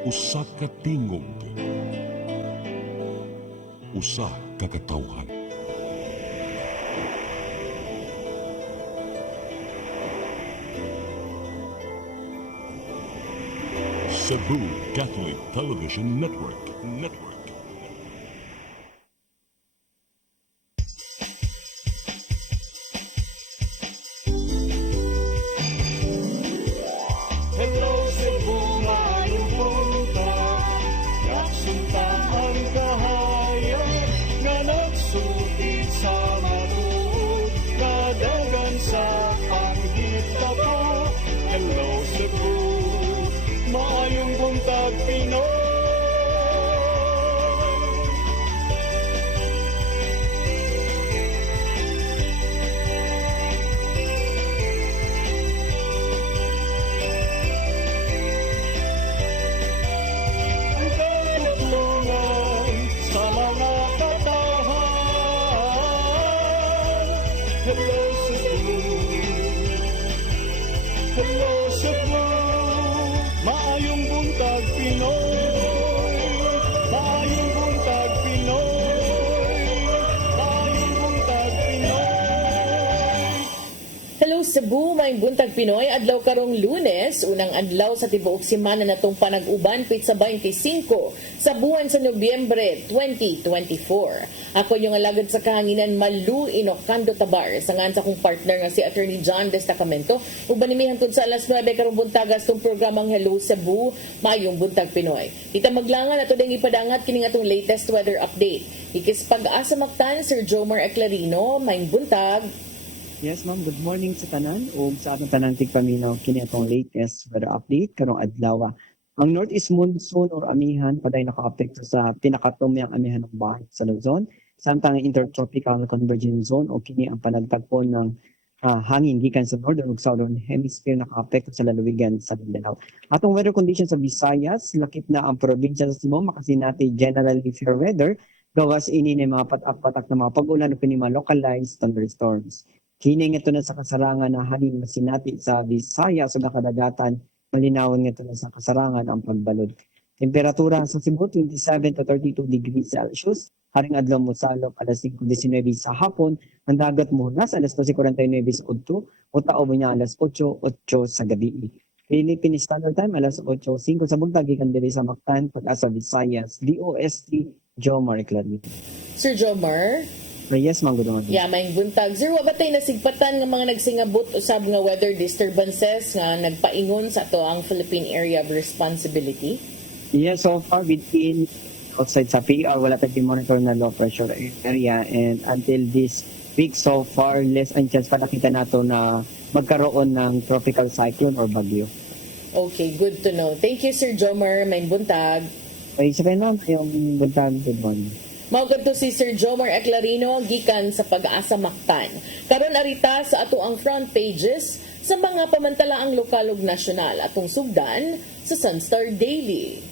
Usa ka tingog, usa ka katawhan. Cebu Catholic Television Network. Hello Cebu, maayong punta. Kaksunta ang kahayag nga nagsulti sa matuod, kadagan sa panghitabo. Hello Cebu, maayong buntag Pinoy. Ang katutulungan sa mga katawhan. Hello Cebu, hello Cebu, maayong buntag Pinoy, maayong buntag Pinoy, maayong buntag Pinoy. Hello Cebu, may buntag Pinoy, adlaw karong Lunes, unang adlaw sa tibuok semana natong panag-uban pitsa 25 sa buwan sa Nobyembre 2024. Ako yung alagad sa kahanginan Malu Inocando Tabar, sangan sa kong partner nga si Attorney John Destacamento, ug banimihan tud sa alas 9 karong buntagas tong programang Hello Cebu, maayong buntag Pinoy. Kita maglangan ato ding ipadangat kining atong latest weather update. Ikis pag-asa maktan Sir Jomar Eclarino, maayong buntag. Yes, ma'am. Good morning sa tanan o sa atong tanang tigpaminaw kini atong latest weather update karong adlaw. Ang northeast monsoon or amihan paday naka-apekto sa pinakatumyang amihan ng bahay sa Luzon. Samtang ang intertropical convergence zone o kini ang panagtagpo ng hangin gikan sa northern ug southern hemisphere naka-apekto sa lalawigan sa Mindanao. Atong weather conditions sa Visayas, lakip na ang probinsya sa Cebu, makasinati generally fair weather. Gawas ini ni mga patak-patak na mga pag-ulan o kini mga localized thunderstorms. Kini nga na sa kasarangan na halin masinati sa Visayas ug kadagatan, malinawon nga na sa kasarangan ang pagbalod. Temperatura sa Cebu 27 to 32 degrees Celsius. Haring adlaw mo salop alas 5:19 sa hapon, ang dagat mo nas alas 12:49 sa udto, o tao mo niya alas 8:08 sa gabi. Philippine Standard Time alas 8:05 sa buntag gikan diri sa Mactan, Pag-asa Visayas, DOST Jomar Eclarino. Sir Jomar, Yes, ma'am, good morning. yeah, maayong buntag. Sir, wa ba tayo nasigpatan ng mga nagsingabot usab nga weather disturbances nga nagpaingon sa to ang Philippine Area of Responsibility? Yeah, so far within outside sa PR, wala tayong monitor na low pressure area, and until this week so far, less ang chance pa nakita nato na magkaroon ng tropical cyclone or bagyo. Okay, good to know. Thank you, Sir Jomar. Maayong buntag. Okay, so ma'am, yung buntag, good morning. Mawagad to si Sir Jomar Eclarino gikan sa Pag-asa Mactan. Karon arita sa ato ang front pages sa mga pamantalaang lokal ug nasyonal atong sugdan sa Sunstar Daily.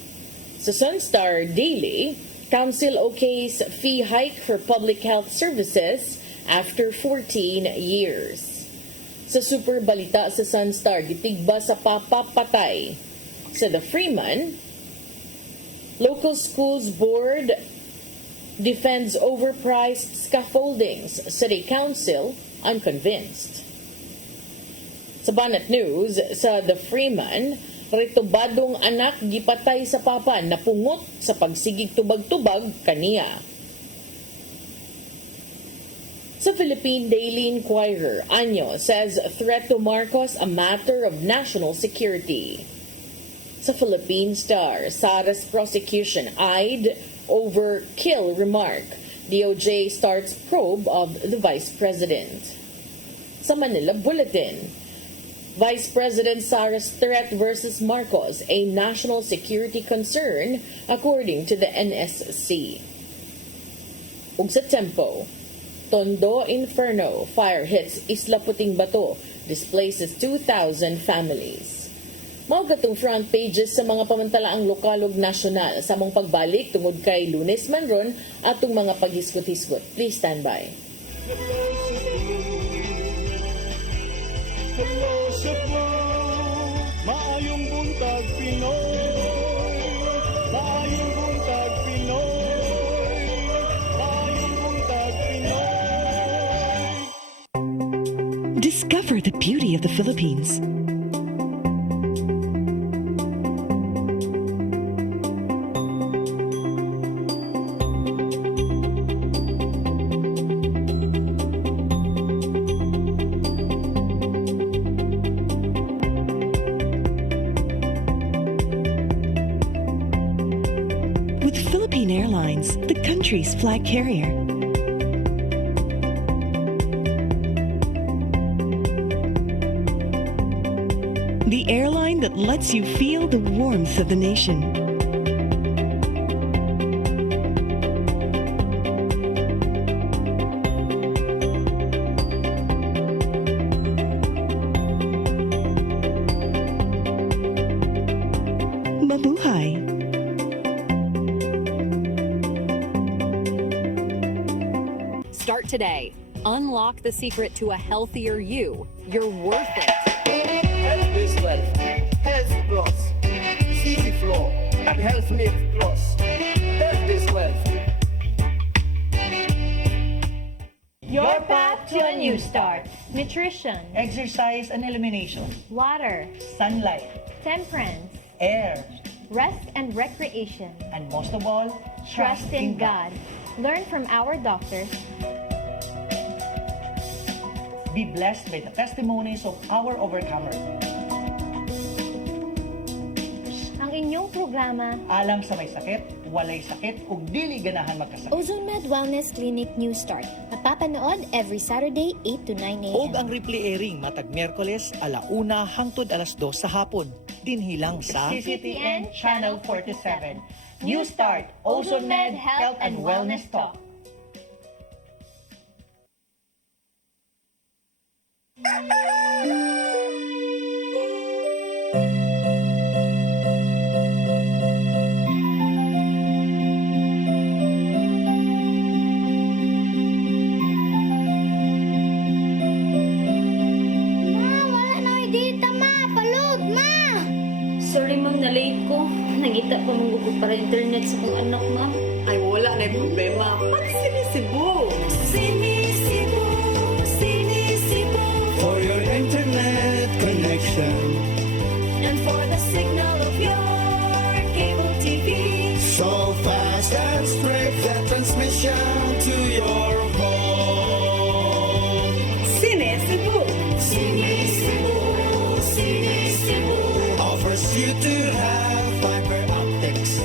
Sa Sunstar Daily, Council okays fee hike for public health services after 14 years. Sa Super Balita sa Sunstar, gitigba sa papapatay. Sa The Freeman, Local Schools Board defends overpriced scaffoldings. City Council unconvinced. Sa Banat News, sa The Freeman, retubadong anak gipatay sa papa napungot sa pagsigig tubag-tubag kaniya. Sa Philippine Daily Inquirer, Anyo says threat to Marcos a matter of national security. Sa Philippine Star, Sara's prosecution eyed over kill remark. DOJ starts probe of the Vice President. Sa Manila Bulletin, Vice President Sara's threat versus Marcos, a national security concern according to the NSC. Ug sa Tempo, Tondo Inferno, fire hits Isla Puting Bato, displaces 2,000 families. Mao gatong front pages sa mga pamantalaang lokal ug nasyonal sa mong pagbalik tungod kay Lunes man ron atong mga paghisgot-hisgot. Please stand by. Hello Cebu, maayong buntag Pinoy, Discover the beauty of the Philippines. With Philippine Airlines, the country's flag carrier. The airline that lets you feel the warmth of the nation. Mabuhay! Start today. Unlock the secret to a healthier you. You're worth it. Health is wealth. Health plus. Easy flow. And health live plus. Health is wealth. Your path to a new start. Nutrition, Exercise and elimination, water, sunlight, temperance, air, rest and recreation. and most of all, Trust in God. Learn from our doctors. Be blessed by the testimonies of our overcomer. Ang inyong programa, Alam sa may sakit, walay sakit, ug dili ganahan magkasakit. Ozone Med Wellness Clinic New Start. Mapapanood every Saturday 8 to 9 a.m. Og ang replay airing matag Miyerkules 1:00 hangtod 2:00 sa hapon. Dinhi lang sa CCTN Channel 47. New Start, Ozone Med Health and Wellness Talk. Sorry ma'am, na-late ko. Nangita pa mong para internet sa kong anak ma'am. Ay, wala na yung problema. Pag-sinisibo! Sinisibo, sinisibo, For your internet connection, and for the signal of your cable TV. so fast and straight that transmission to your home. Sinisibo! Sinisibo, sinisibo, Offers you to have fiber optics.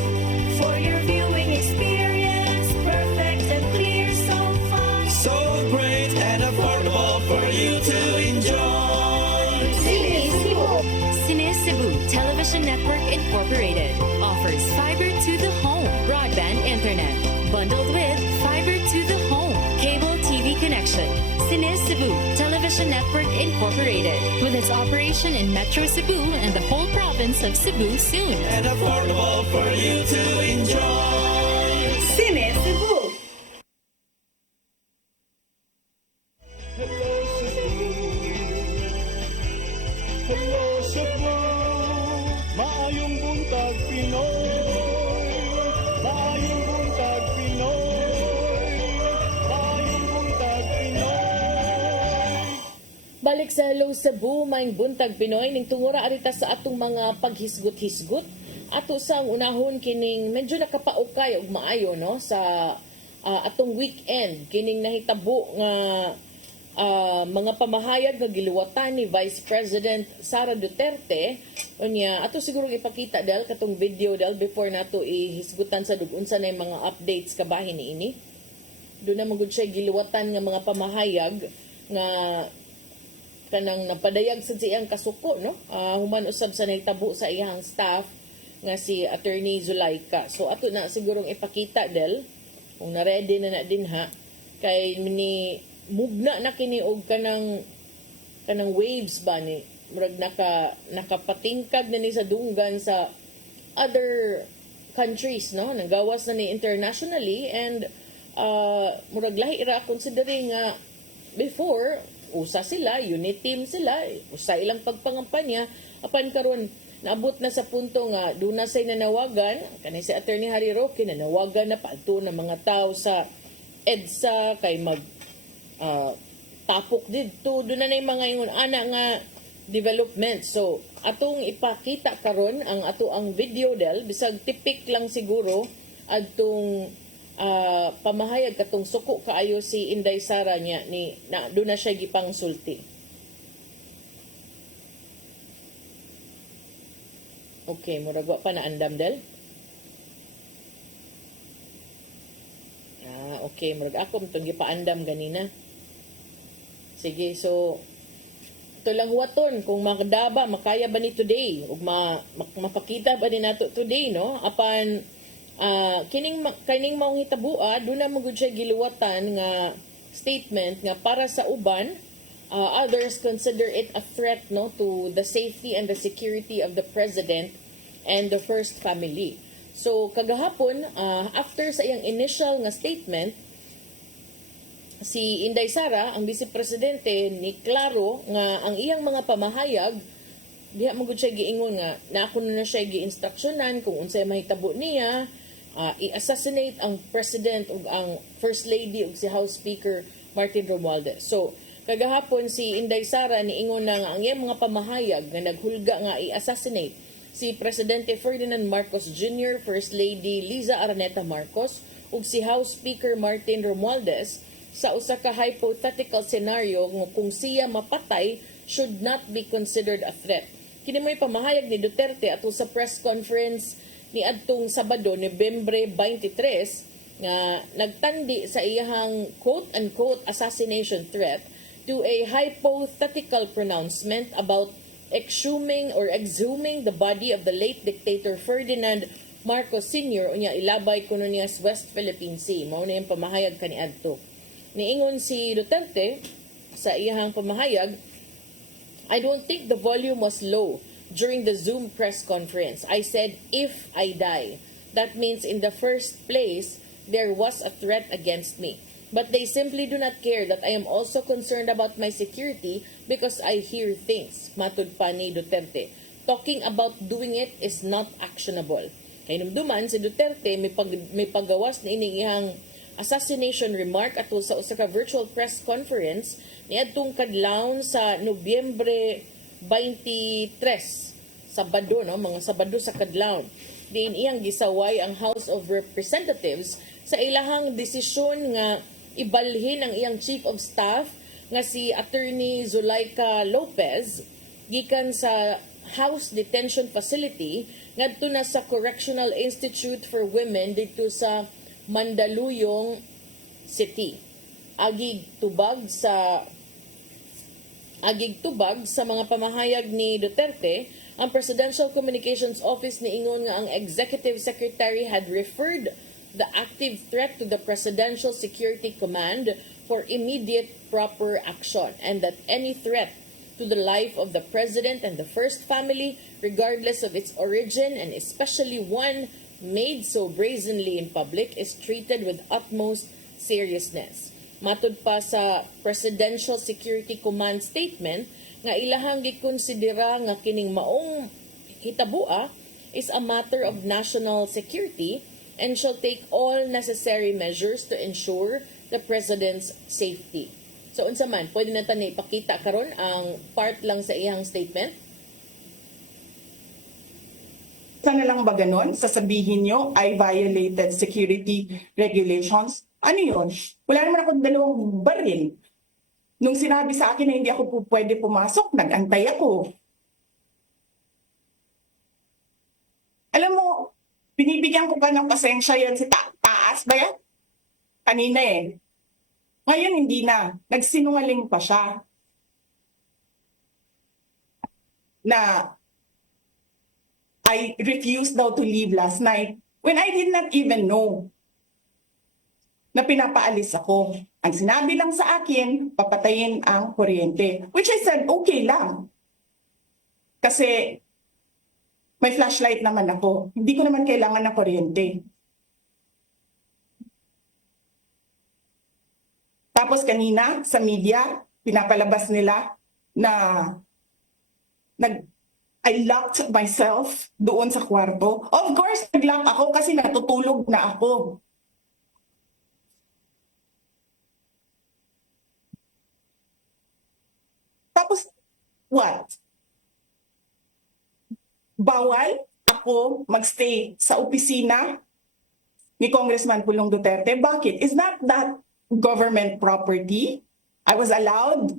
for your viewing experience, perfect and clear, so fast. So great and affordable for you to enjoy. Cine Cebu Television Network Incorporated offers fiber to the home broadband internet bundled with fiber to the home cable TV connection. Cine Cebu Television Network Incorporated with its operation in Metro Cebu and the whole province of Cebu soon. And affordable for you to enjoy. Sinisibo! Hello, Cebu. Hello, Cebu. Maayong buntag, Pinoy. Maayong buntag, Pinoy. Maayong buntag, Pinoy. Balik sa Hello Cebu, maing buntag Pinoy, ning tungura arita sa atong mga paghisgot-hisgot. Ato sang unahon kining medyo nakapaukay og maayo no sa atong weekend kining nahitabo nga mga pamahayag nga giluwatan ni Vice President Sara Duterte. Unya ato siguro ipakita dal katong video dal before nato ihisgutan sa unsa na yung mga updates kabahin niini. Doon na magud siya giluwatan nga mga pamahayag nga kanang napadayag sa siyang kasuko no. Human usab sa nahitabo sa iyang staff nga si Attorney Zulaika. So ato na sigurong ipakita del kung na-ready na din ha kay ni mugna na kini og kanang waves ba ni murag nakapatingkag na ni sa dunggan sa other countries no nagawas na ni internationally and murag lahi ra considering nga before usa sila unit team sila usa ilang pagpangampanya apan karon naabot na sa punto nga duna say nanawagan kani si Attorney Harry Roque nanawagan na paadto ng mga tao sa EDSA kay tapok didto, doon na yung mga ingon ana nga development. So atong ipakita karon ang ato ang video del bisag tipik lang siguro adtong pamahayag katong suko kaayo si Inday Sara niya ni na doon na siya gipang sulti. Okay, murag wa pa na andam del. Okay, murag ako mutong gipaandam ganina. Sige, so ito lang huwaton kung makadaba, makaya ba ni today ug mapakita ba ni nato today, no? Apan kining maong hitabua, doon na magud siya giluwatan nga statement nga para sa uban, others consider it a threat, no, to the safety and the security of the president and the first family. So kagahapon, after sa iyang initial nga statement, si Inday Sara, ang Vice Presidente, ni klaro nga ang iyang mga pamahayag diha magud siya giingon nga na ako na siya gi-instructionan kung unsay mahitabo niya, i-assassinate ang President ug ang First Lady ug si House Speaker Martin Romualdez. So kagahapon si Inday Sara niingon na nga ang iyang mga pamahayag nga naghulga nga i-assassinate si Presidente Ferdinand Marcos Jr., First Lady Liza Araneta Marcos, ug si House Speaker Martin Romualdez sa usa ka hypothetical scenario kung siya mapatay should not be considered a threat. Kini may pamahayag ni Duterte ato sa press conference ni adtong Sabado, Nobyembre 23, nga nagtandi sa iyang quote-unquote assassination threat to a hypothetical pronouncement about exhuming the body of the late dictator Ferdinand Marcos Sr. unya ilabay kuno niya sa West Philippine Sea. Mao na yung pamahayag kaniadto. Niingon si Duterte sa iyang pamahayag, I don't think the volume was low during the Zoom press conference. I said, if I die. That means in the first place, there was a threat against me. But they simply do not care that I am also concerned about my security because I hear things, matud pa ni Duterte. Talking about doing it is not actionable. Kay numduman si Duterte may paggawas na iniyang assassination remark ato sa usa ka virtual press conference niadtong kadlawon sa Nobyembre 23, Sabado, no, mga Sabado sa kadlawon. Diin iyang gisaway ang House of Representatives sa ilahang desisyon nga ibalhin ang iyang Chief of Staff nga si Attorney Zulaika Lopez gikan sa House Detention Facility ngadto na sa Correctional Institute for Women dito sa Mandaluyong City. Agig tubag sa mga pamahayag ni Duterte, ang Presidential Communications Office niingon nga ang Executive Secretary had referred the active threat to the Presidential Security Command for immediate proper action and that any threat to the life of the President and the First Family, regardless of its origin and especially one made so brazenly in public, is treated with utmost seriousness. Matud pa sa Presidential Security Command statement nga ilahang gikonsidera nga kining maong hitabua is a matter of national security and shall take all necessary measures to ensure the President's safety. So unsa man, pwede na tani ipakita karon ang part lang sa iyang statement? Sana lang ba ganon? Sasabihin nyo, I violated security regulations. Ano yun? Wala naman akong dalawang baril. Nung sinabi sa akin na hindi ako pwede pumasok, nag-antay ako. Alam mo, binibigyan ko ka ng pasensya yan si Taas ba yan? Kanina eh. Ngayon hindi na. Nagsinungaling pa siya. Na I refused daw to leave last night when I did not even know na pinapaalis ako. Ang sinabi lang sa akin, papatayin ang kuryente. Which I said, okay lang. Kasi may flashlight naman ako. Hindi ko naman kailangan ng kuryente. Tapos kanina sa media, pinapalabas nila na I locked myself doon sa kwarto. Of course, nag-lock ako kasi natutulog na ako. what? Bawal ako magstay sa opisina ni Congressman Pulong Duterte. Bakit? Is not that government property? I was allowed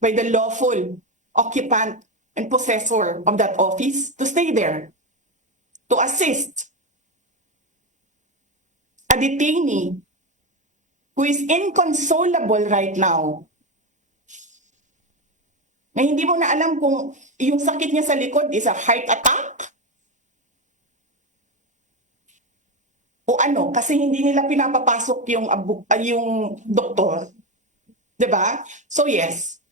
by the lawful occupant and possessor of that office to stay there, to assist a detainee who is inconsolable right now, na hindi mo na alam kung yung sakit niya sa likod is a heart attack o ano, kasi hindi nila pinapapasok yung doktor. 'Di ba? So yes,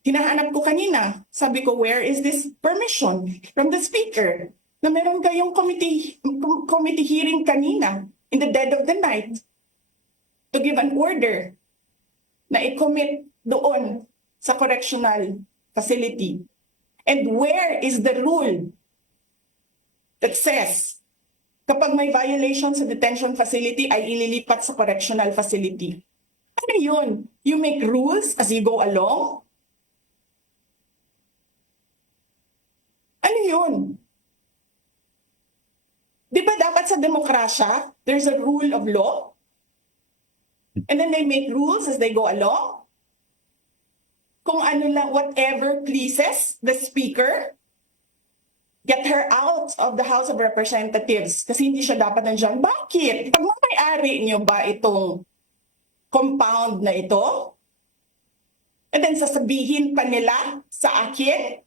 hinahanap ko kanina, sabi ko, where is this permission from the speaker na meron kayong committee hearing kanina in the dead of the night to give an order na i-commit doon sa correctional facility. And where is the rule that says kapag may violation sa detention facility ay ililipat sa correctional facility? Ano yun? You make rules as you go along? Ano yun? Di ba dapat sa demokrasya, there's a rule of law? And then they make rules as they go along? Kung ano lang, whatever pleases the speaker, get her out of the House of Representatives kasi hindi siya dapat nandiyan. Bakit? Pag may-ari niyo ba itong compound na ito? And then sasabihin pa nila sa akin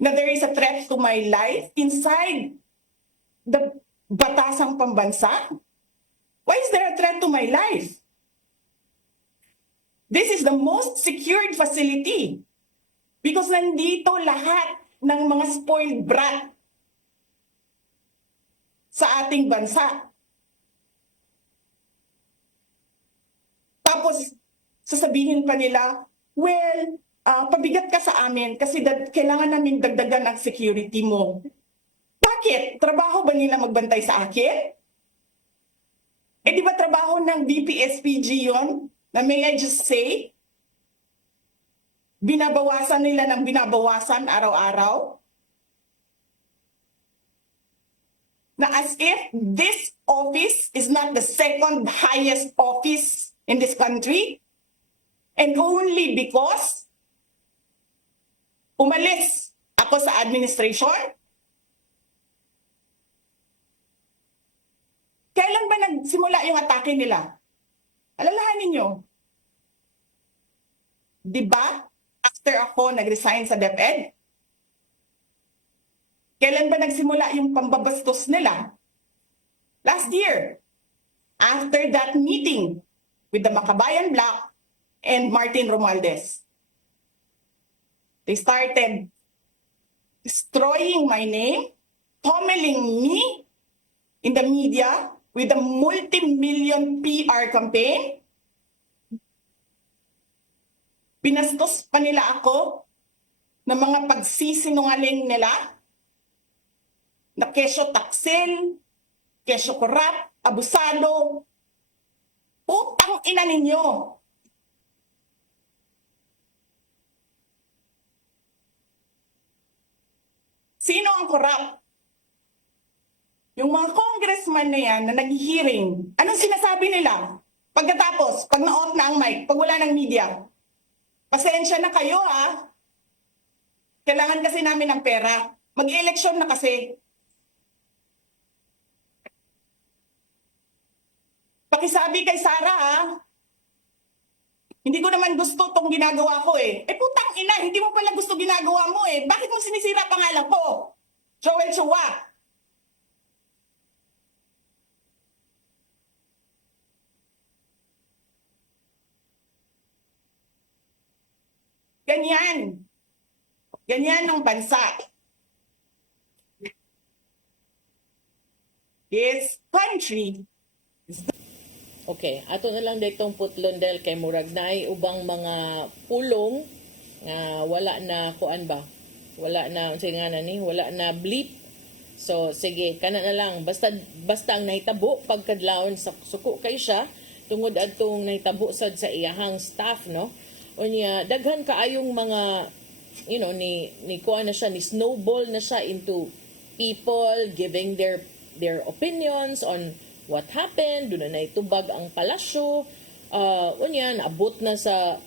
na there is a threat to my life inside the batasang pambansa? Why is there a threat to my life? This is the most secured facility because nandito lahat ng mga spoiled brat sa ating bansa. Tapos, sasabihin pa nila, well, pabigat ka sa amin kasi kailangan namin dagdagan ang security mo. Bakit? Trabaho ba nila magbantay sa akin? Eh di ba trabaho ng DPSPG yon? Na may I just say, binabawasan nila ng binabawasan araw-araw? Na as if this office is not the second highest office in this country, and only because umalis ako sa administration? Kailan ba nagsimula yung atake nila? Alalahanin nyo. Di ba? After ako nag-resign sa DepEd? Kailan ba nagsimula yung pambabastos nila? Last year. After that meeting with the Makabayan Bloc and Martin Romualdez. They started destroying my name, pummeling me in the media with a multi-million PR campaign. Pinastos pa nila ako ng mga pagsisinungaling nila na kesyo taksil, kesyo korap, abusado. Putang ina ninyo. Sino ang korap? Yung mga congressman na yan na nag-hearing, anong sinasabi nila? Pagkatapos, pag na-off na ang mic, pag wala ng media, pasensya na kayo ha. Kailangan kasi namin ng pera. Mag-eleksyon na kasi. Pakisabi kay Sara ha. Hindi ko naman gusto tong ginagawa ko eh. Eh putang ina, hindi mo pala gusto ginagawa mo eh. Bakit mo sinisira pangalan ko? Joel Chua. Ganyan. Ganyan ang bansa. This country. Okay, ato na lang ditong putlon del kay murag naay ubang mga pulong nga wala na kuan ba? Wala na unsay nga nani, wala na bleep. So sige, kana na lang basta ang nahitabo pagkadlawon sa suko kay siya tungod adtong nahitabo sad sa iyahang staff no. Unya daghan kaayong mga ni kuha na siya, ni snowball na siya into people giving their opinions on what happened. Doon na itubag ang palasyo. Unyan, abot na sa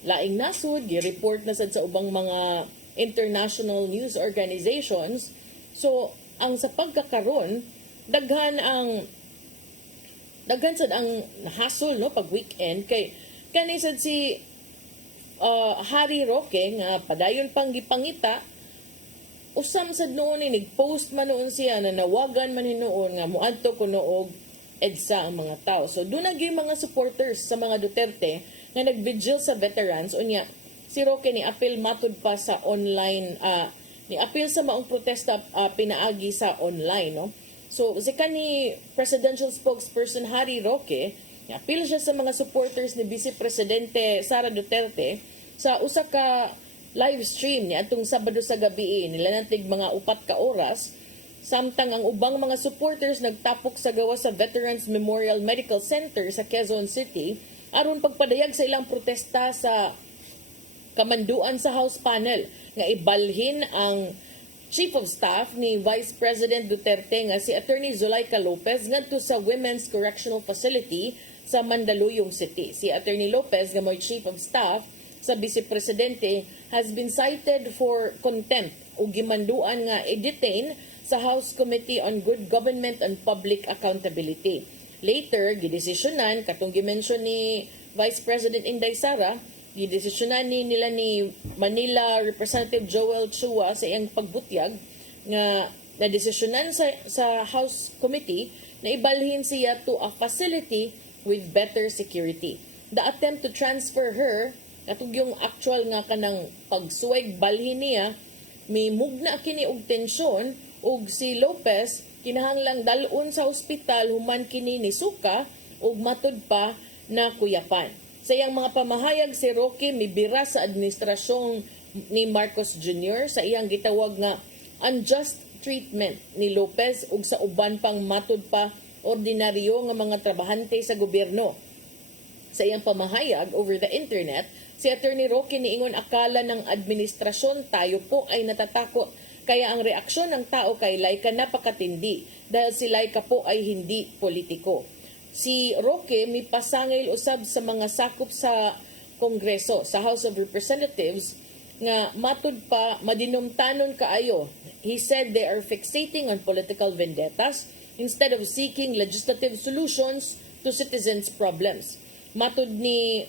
laing nasud, gi-report na sad sa ubang mga international news organizations. So, ang sa pagkakaroon, daghan sad ang nahasol no pag weekend kay kanisad si Harry Roque nga padayon pang gipangita, usam sad noon nag-post man noon siya na nawagan man hinuon nga muadto kuno og EDSA ang mga tao. So doon na gyud mga supporters sa mga Duterte nga nag-vigil sa veterans unya si Roque ni apil matud pa sa online ni apil sa maong protesta pinaagi sa online no. So si kani presidential spokesperson Harry Roque ni apil siya sa mga supporters ni Vice Presidente Sara Duterte sa usa ka live stream ni atong Sabado sa gabi nila natig mga 4 ka oras. Samtang ang ubang mga supporters nagtapok sa gawas sa Veterans Memorial Medical Center sa Quezon City aron pagpadayag sa ilang protesta sa kamanduan sa House panel nga ibalhin ang Chief of Staff ni Vice President Duterte nga si Attorney Zulaika Lopez ngadto sa Women's Correctional Facility sa Mandaluyong City. Si Attorney Lopez nga mo'y Chief of Staff sa Vice Presidente has been cited for contempt o gimanduan nga i-detain sa House Committee on Good Government and Public Accountability. Later, gidesisyonan, katong gimension ni Vice President Inday Sara, gidesisyonan nila ni Manila Representative Joel Chua sa iyang pagbutyag nga nadesisyonan sa House Committee na ibalhin siya to a facility with better security. The attempt to transfer her, katong yung actual nga kanang pagsuweg balhin niya, may mugna kini og tensyon ug si Lopez kinahanglang dalon sa ospital human kini ni suka ug matud pa na kuyapan. Sa iyang mga pamahayag si Roque mibira sa administrasyon ni Marcos Jr. sa iyang gitawag nga unjust treatment ni Lopez ug sa uban pang matud pa ordinaryo nga mga trabahante sa gobyerno. Sa iyang pamahayag over the internet, si Attorney Roque niingon akala ng administrasyon tayo po ay natatakot kaya ang reaksyon ng tao kay Laika napakatindi dahil si Laika po ay hindi politiko. Si Roque may pasangil usab sa mga sakop sa Kongreso, sa House of Representatives, nga matud pa madinumtanon kaayo. He said they are fixating on political vendettas instead of seeking legislative solutions to citizens' problems. Matud ni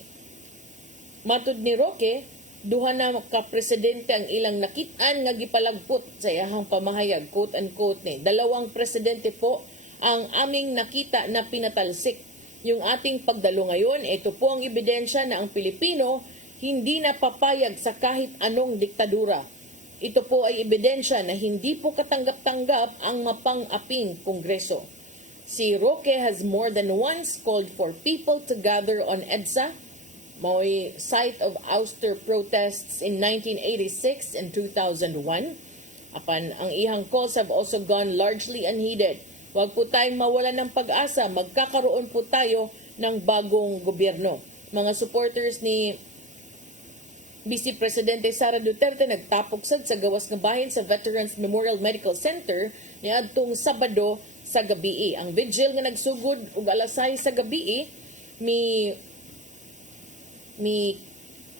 Roque, duha na ka presidente ang ilang nakitaan nga gipalagpot sa iyahang pamahayag, quote unquote ni. 2 presidente po ang aming nakita na pinatalsik. Yung ating pagdalo ngayon, ito po ang ebidensya na ang Pilipino hindi napapayag sa kahit anong diktadura. Ito po ay ebidensya na hindi po katanggap-tanggap ang mapang-aping Kongreso. Si Roque has more than once called for people to gather on EDSA, may site of ouster protests in 1986 and 2001. Apan ang ihang calls have also gone largely unheeded. Huwag po tayong mawala ng pag-asa, magkakaroon po tayo ng bagong gobyerno. Mga supporters ni Vice Presidente Sara Duterte nagtapok sad sa gawas nga bahin sa Veterans Memorial Medical Center niadtong Sabado sa gabi. Ang vigil nga nagsugod og alas 6 sa gabi mi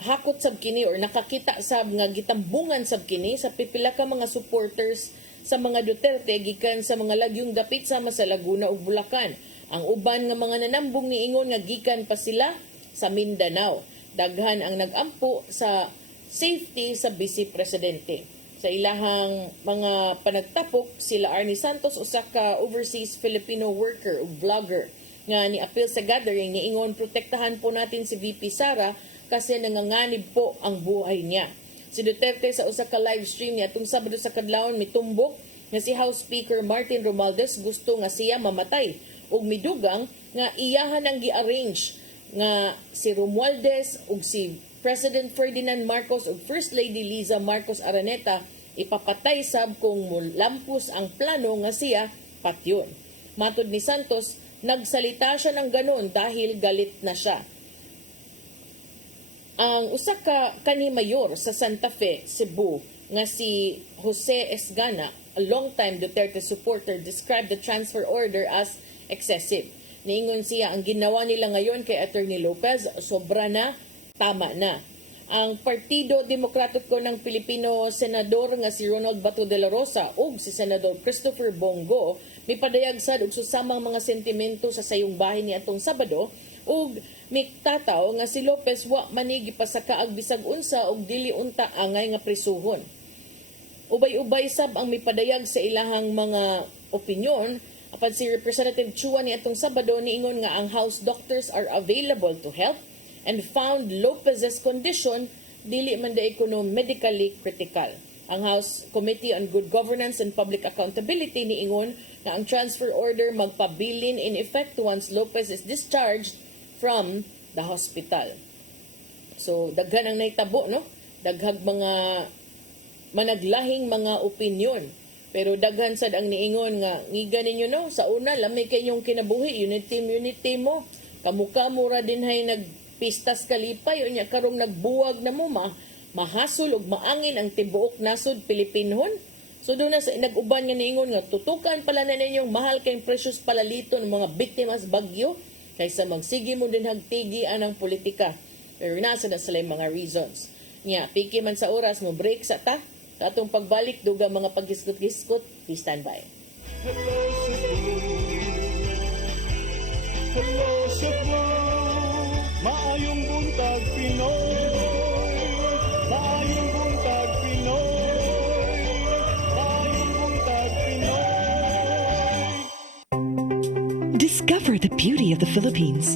hakot sab kini or nakakita sab nga gitambungan sab kini sa pipila ka mga supporters sa mga Duterte gikan sa mga lagyong dapit sama sa Laguna ug Bulacan. Ang uban nga mga nanambong niingon nga gikan pa sila sa Mindanao. Daghan ang nagampo sa safety sa Vice Presidente. Sa ilahang mga panagtapok, sila Arnie Santos, usa ka overseas Filipino worker o vlogger nga ni-appeal sa gathering, niingon protektahan po natin si VP Sara kasi nanganganib po ang buhay niya. Si Duterte sa usa ka live stream niya atong Sabado sa kadlawon mitumbok nga si House Speaker Martin Romualdez gusto nga siya mamatay ug midugang nga iyahan ang gi-arrange nga si Romualdez ug si President Ferdinand Marcos ug First Lady Liza Marcos Araneta ipapatay sab kung mulampos ang plano nga siya patyon. Matud ni Santos, nagsalita siya ng ganon dahil galit na siya. Ang usa ka kanhi mayor sa Santa Fe, Cebu, nga si Jose Esgana, a long-time Duterte supporter, described the transfer order as excessive. Niingon siya, ang ginawa nila ngayon kay Attorney Lopez, sobra na, tama na. Ang Partido Demokratiko ng Pilipino Senador nga si Ronald Bato de la Rosa ug si Senador Christopher Bongo may padayag sad og susamang mga sentimento sa sayong bahin ni atong Sabado ug miktataw nga si Lopez wa manigi pa sa kaag bisag unsa og dili unta angay nga prisuhon. Ubay-ubay sab ang mipadayag sa ilahang mga opinyon. Apan si Representative Chua ni atong Sabado niingon nga ang house doctors are available to help and found Lopez's condition dili man daay kuno medically critical. Ang House Committee on Good Governance and Public Accountability niingon na ang transfer order magpabilin in effect once Lopez is discharged from the hospital. So daghan ang naitabo, no? Daghag mga managlahing mga opinyon. Pero daghan sad ang niingon nga ngiga ninyo, no, sa una lamay kayong kinabuhi, unity mo. Kamukha mo ra din hay nagpistas kalipay unya karong nagbuwag na mo mahasol ug maangin ang tibuok nasod Pilipinhon. So doon na sa nag-uban nga niingon nga tutukan pala na ninyong mahal kayong precious palalito ng mga biktima sa bagyo kaysa magsige mo din hagtigi anang politika. Pero nasa na sila mga reasons. Nya, piki man sa oras mo break sa ta. Sa atong pagbalik, duga mga paghiskot-hiskot, please stand by. Hello Cebu, maayong buntag Pinoy, maayong buntag Pinoy, maayong buntag Pinoy. Discover the beauty of the Philippines.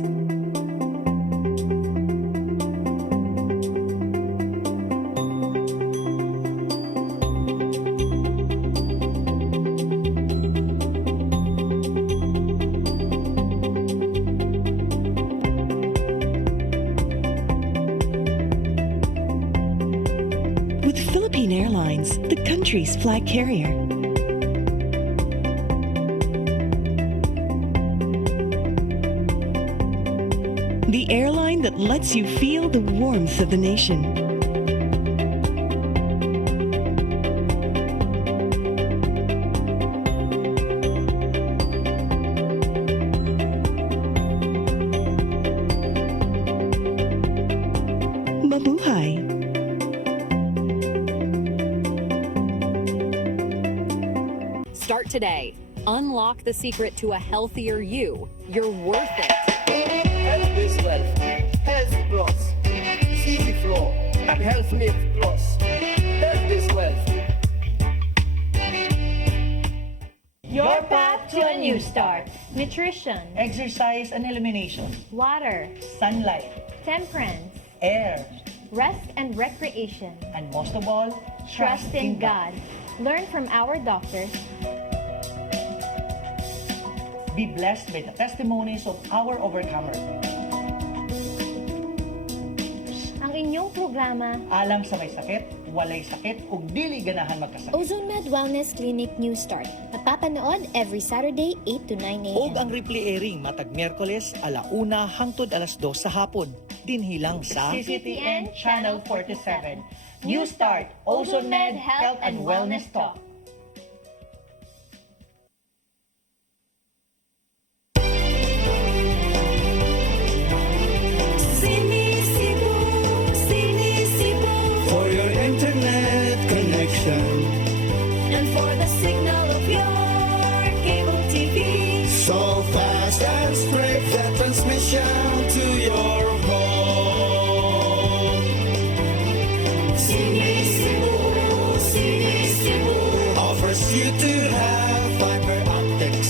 With Philippine Airlines, the country's flag carrier. The airline that lets you feel the warmth of the nation. Mabuhay! Start today. Unlock the secret to a healthier you. You're worth it. Health is wealth. Health Plus. Easy Flow and Health Lift Plus. Health is wealth. Your path to a new start. Nutrition, Exercise and elimination, water, sunlight, temperance, air, rest and recreation. and most of all, Trust in God. Learn from our doctors. Be blessed by the testimonies of our overcomers. Ang inyong programa, Alam sa may sakit, walay sakit, ug dili ganahan magkasakit. Ozone Med Wellness Clinic New Start. Napapanood every Saturday 8 to 9 a.m. Og ang replay airing matag Miyerkules 1:00 hangtod 2:00 sa hapon. Dinhilang sa CCTN Channel 47. New Start, Ozone Med Health and Wellness Talk. For your internet connection, And for the signal of your cable TV. so fast and straight that transmission to your home. Sini Cebu Offers you to have fiber optics.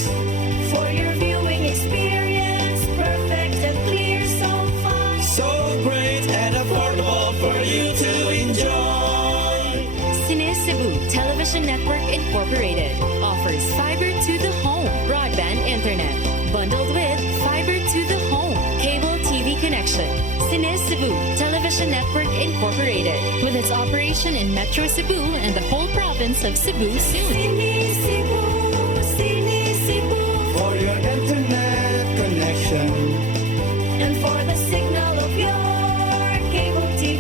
for your viewing experience, perfect and clear, so fine. So great and affordable for you to enjoy. Cine Cebu Television Network Incorporated offers fiber to the home broadband internet bundled with fiber to the home cable TV connection. Cine Cebu Television Network Incorporated with its operation in Metro Cebu and the whole province of Cebu soon. Sini Cebu For your internet connection. and for the signal of your cable TV.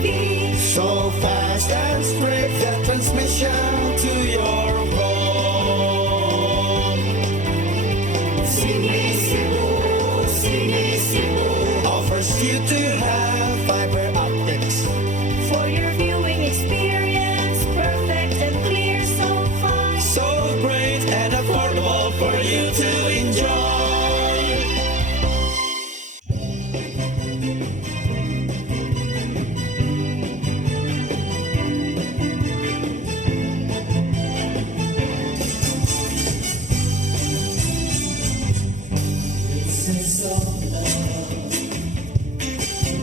Cine Cebu offers you to have fiber optics. For your viewing experience, perfect and clear so far. So great and affordable for you to enjoy.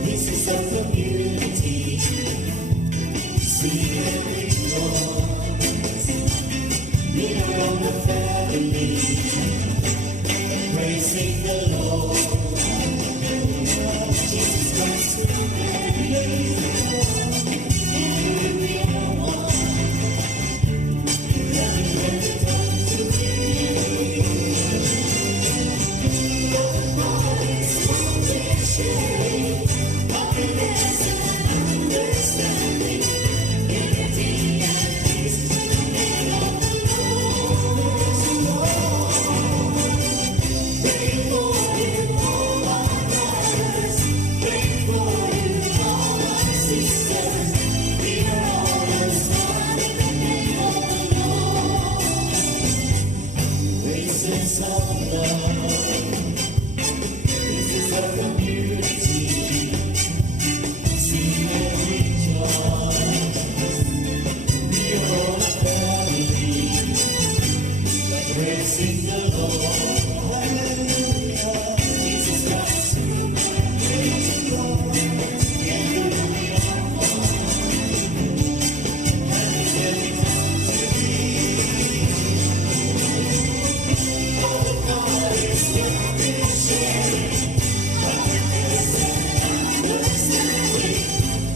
This is our community. See and rejoice. We are all a family. Praising the Lord. Jesus Christ will reign. And we are one. Loving every time to be. God is wanting sharing. Happiness and understanding. Unity and peace. The name of the Lord. Pray for you, all our brothers. Pray for you, all our sisters. We are all as one in the name of the Lord. Races of love. This is our community. See and rejoice. We are all a family. Praising the Lord. Hallelujah. Jesus Christ. Praise the Lord. And we are one. Having every time to be. Oh, God is wanting sharing. Happiness and understanding.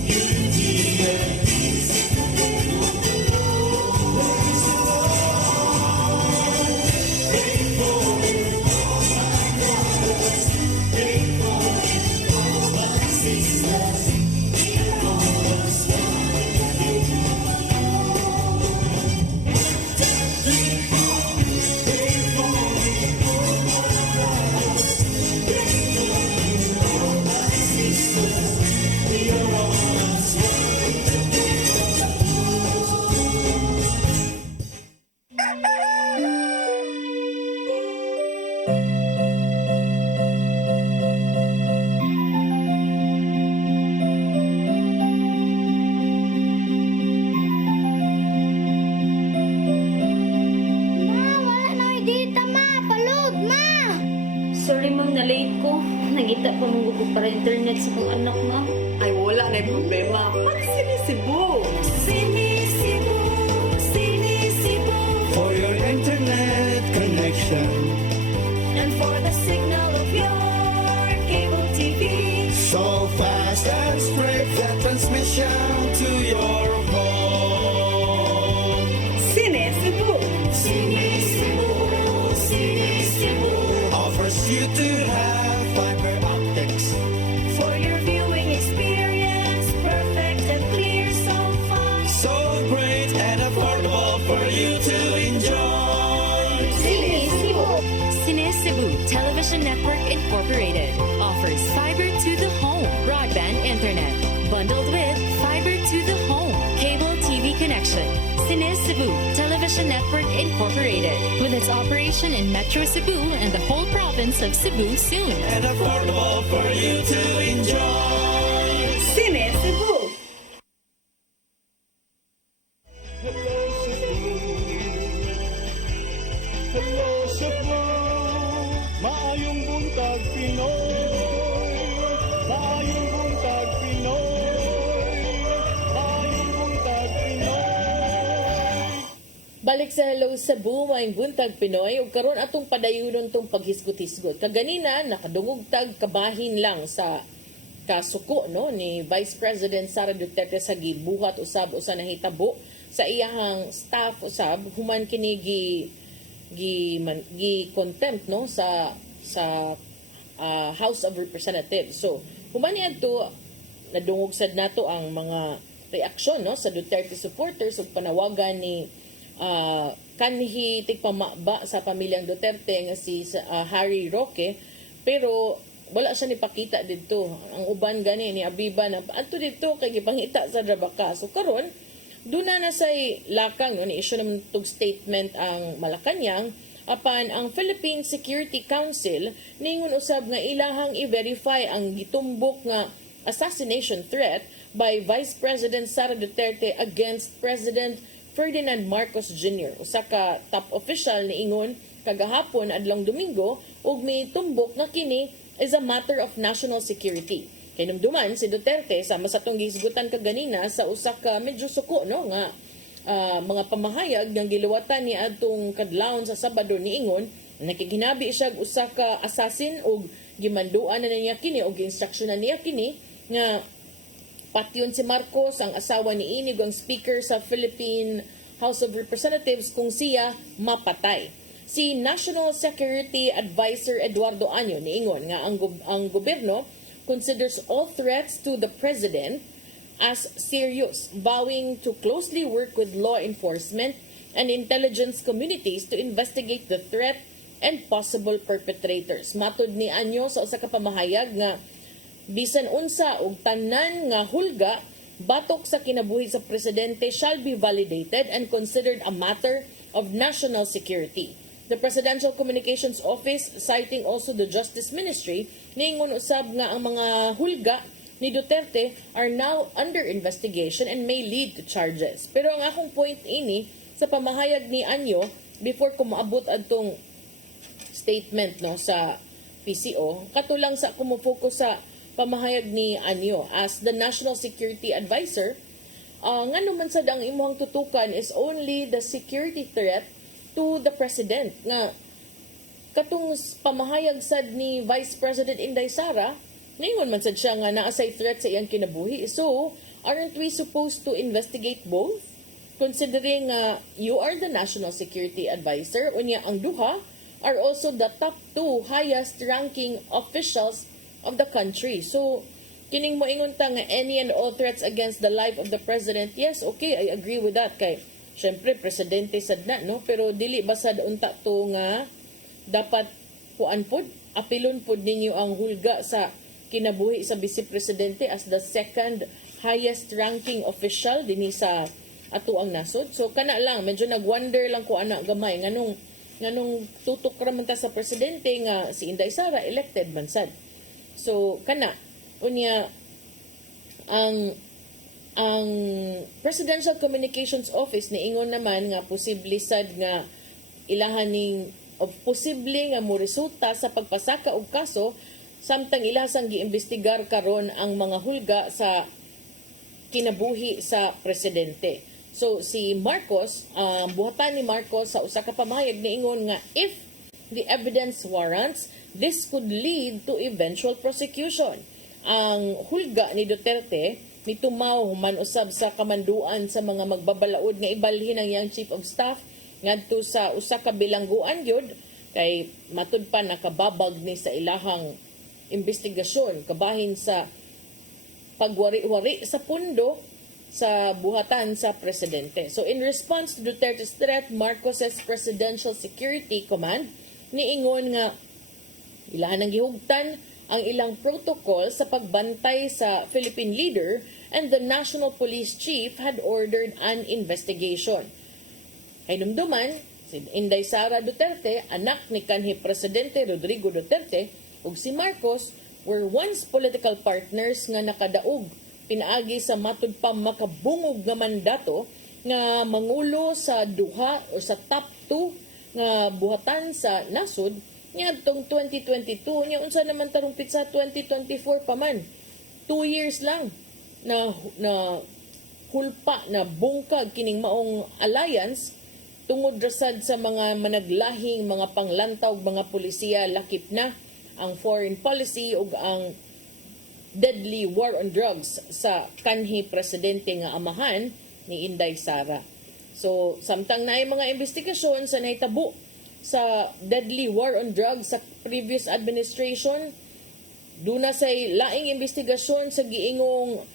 Unity and peace. In the name of the Lord. Praise the Lord. Pray for you, all my brothers. Pray for you, all my sisters. We are all as one in the name of the Lord. 1, 2, 3, 4. Pray for you, all my brothers. Pray for you, all my sisters. We are all as one in the name of the Lord. Wala na dita, ma. Palod, ma. Sorry ma'am, na-late ko. Nangita pa mong gusto para internet sa kong anak ma'am. Ay, wala na yung problema. Mag-Cine Cebu. Cine Cebu, Cine Cebu. For your internet connection. And for the signal of your cable TV. So fast and straight that transmission to your home. Cine Cebu. Cine Cebu, Cine Cebu. Offers you to have fiber optics. For your viewing experience, perfect and clear so far. So great and affordable for you to enjoy. Cine Cebu. Cine Cebu Television Network Incorporated offers fiber to the home broadband internet bundled with fiber to the home cable TV connection. Cine Cebu Television Network Incorporated with its operation in Metro Cebu and the whole province of Cebu soon. And affordable for you to enjoy. Cine Cebu. Hello Cebu, maayong buntag Pinoy. Maayong buntag Pinoy. Maayong buntag Pinoy. Balik sa Hello Cebu, may buntag Pinoy, ug karon atong padayunon tong paghisgot-hisgot. Kaganina nakadungog tag kabahin lang sa kasuko no ni Vice President Sara Duterte sa gibuhat usab usa nahitabo sa iyahang staff usab human kini gi contempt no sa House of Representatives. So human niadto nadungog sad nato ang mga reaksyon no sa Duterte supporters ug panawagan ni kanhi tigpamaba sa pamilyang Duterte nga si Harry Roque, pero wala siya nipakita dito. Ang uban gani ni Abiba na adto dito kay gipangita sa Drabaka. So karon duna na say lakang no, ni-issue naman tog statement ang Malacañang apan ang Philippine Security Council ningon usab nga ilahang i-verify ang gitumbok nga assassination threat by Vice President Sara Duterte against President Ferdinand Marcos Jr. Usa ka top official niingon kagahapon adlong Domingo ug may tumbok nga kini is a matter of national security. Kay numduman si Duterte sama sa tong gisgutan kaganina sa usa ka medyo suko no nga mga pamahayag nga giluwatan ni adtong kadlawon sa Sabado niingon nakiginabi siya og usa ka assassin ug gimanduan na niya kini og instruksyonan niya kini nga patyon si Marcos ang asawa ni Inig ang speaker sa Philippine House of Representatives kung siya mapatay. Si National Security Advisor Eduardo Año niingon nga ang gobyerno considers all threats to the president as serious, vowing to closely work with law enforcement and intelligence communities to investigate the threat and possible perpetrators. Matud ni Año sa usa ka pamahayag nga bisan unsa og tanan nga hulga batok sa kinabuhi sa presidente shall be validated and considered a matter of national security. The Presidential Communications Office, citing also the Justice Ministry, niingon usab nga ang mga hulga ni Duterte are now under investigation and may lead to charges. Pero ang akong point ini sa pamahayag ni Anyo before ko maabot adtong statement no sa PCO, katulang sa kumufocus sa pamahayag ni Anyo as the National Security Advisor. Nga naman sad ang imuhang tutukan is only the security threat to the President. Nga katong pamahayag sad ni Vice President Inday Sara, ningon man sad siya nga naasay threat sa iyang kinabuhi. So, aren't we supposed to investigate both? Considering you are the National Security Advisor, unya ang duha are also the top 2 highest ranking officials of the country. So, kining moingon ta nga any and all threats against the life of the President, yes, okay, I agree with that. Kay, syempre, Presidente sad na, no? Pero dili ba sad unta to nga dapat kuan pod, apilon pod ninyo ang hulga sa kinabuhi sa Vice Presidente as the second highest ranking official dinhi sa ato ang nasod. So kana lang medyo nagwonder lang ko ana gamay nganong tutok ra man ta sa presidente nga si Inday Sara elected man sad. So kana unya ang Presidential Communications Office niingon naman nga posible sad nga ilahan ning of posible nga mo resulta sa pagpasaka og kaso samtang ilasang giimbestigar karon ang mga hulga sa kinabuhi sa presidente. So si Marcos, buhatan ni Marcos sa usa ka pamahayag niingon nga if the evidence warrants, this could lead to eventual prosecution. Ang hulga ni Duterte mitumaw human usab sa kamanduan sa mga magbabalaod nga ibalhin ang iyang chief of staff ngadto sa usa ka bilangguan gyud kay matud pa nakababag ni sa ilahang investigasyon kabahin sa pagwari-wari sa pundo sa buhatan sa presidente. So in response to Duterte's threat, Marcos's Presidential Security Command niingon nga ilahan ang gihugtan ang ilang protocol sa pagbantay sa Philippine leader and the National Police Chief had ordered an investigation. Ay numduman, si Inday Sara Duterte, anak ni kanhi Presidente Rodrigo Duterte, ug si Marcos were once political partners nga nakadaog pinaagi sa matud pa makabungog nga mandato nga mangulo sa duha o sa top 2 nga buhatan sa nasod niadtong 2022 nya unsa naman tarong pitsa 2024 pa man 2 years lang na hulpa na bungkag kining maong alliance tungod rasad sa mga managlahing mga panglantaw mga pulisiya lakip na ang foreign policy ug ang deadly war on drugs sa kanhi presidente nga amahan ni Inday Sara. So, samtang naay mga investigasyon sa naitabo sa deadly war on drugs sa previous administration, duna say laing investigasyon sa giingong